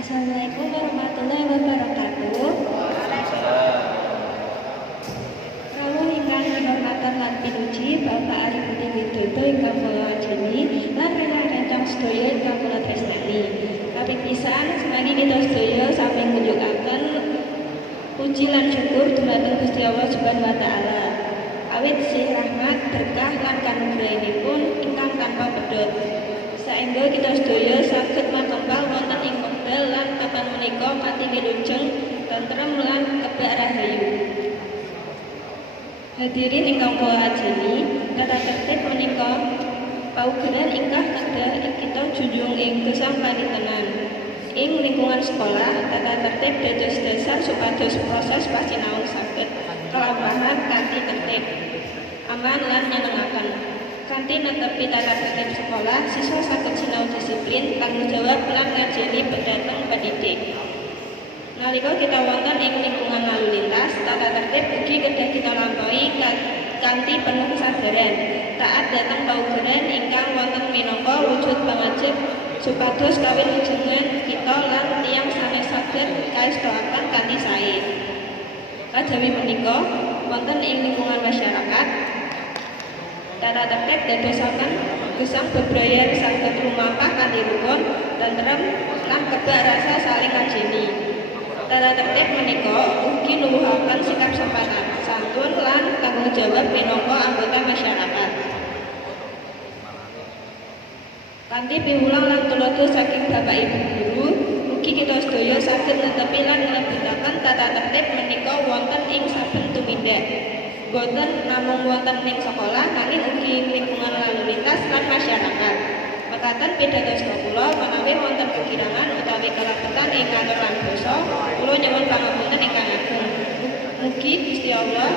Assalamualaikum warahmatullahi wabarakatuh. Rawuh ingkang kinurmatan lan pinuji Bapak Ari Budi Widodo ingkang kula ajeni lan rekan-rekan sedaya ingkang kula tresnani. Kaping pisan semanggi kita sedaya sampun ngunjukaken puji lan syukur dumateng Gusti Allah Subhanahu wa taala. Awit sih rahmat, berkah lan kanugrahipun ingkang tanpa pedhot. Saengga kita sedaya saged makempal wonten ing wekdal lan kapan menika kanthi wilujeng tentrem lan kebak rahayu. Hadirin ingkang kula ajeni, tata tertib menika paugeran ingkang kedah kita junjung ing gesang panitenan. Ing lingkungan sekolah, tata tertib dados dasar supados proses pasinaon saged kelampahan kanthi tertib, aman lan nyenengaken. Kanthi netepi tata tertib sekolah, siswa saged sinau disiplin, tanggung jawab lan ngajeni pendhateng pendidik. Nalika kita wonten ing lingkungan lalu lintas, tata tertib ugi kedah kita lampaui kanthi penuh kesadaran. Taat dhateng paugeran ingkang wonten minangka wujud pangajeng supados kawilujengan kita lan tiyang sanes saged kaestoaken kanthi sae. Kajawi menika wonten ing lingkungan masyarakat, tata tertib dadosaken gesang bebrayan saged lumampah kanthi rukun, tentrem lan kebak rasa saling ngajeni. Tata tertib menika ugi nuwuhaken sikap sopan santun lan tanggung jawab minangka anggota masyarakat. Kanthi piwulang lan tulodo saking Bapak Ibu guru, ugi kita sedaya saged netepi lan nglebetaken tata tertib menika wonten ing saben tumindak. Boten namung wonten ing sekolah, nanging ugi lingkungan lalu lintas lan masyarakat. Mekaten pitados kula menawi wonten kekirangan utawi kalapetan ing kantor lan basa, kula nyuwun pangapunten ingkang ageng. Mugi Gusti Allah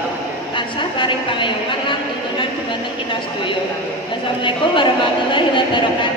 tansah paring pangayoman lan tuntunan dhumateng kita sedaya. Wassalamualaikum warahmatullahi wabarakatuh.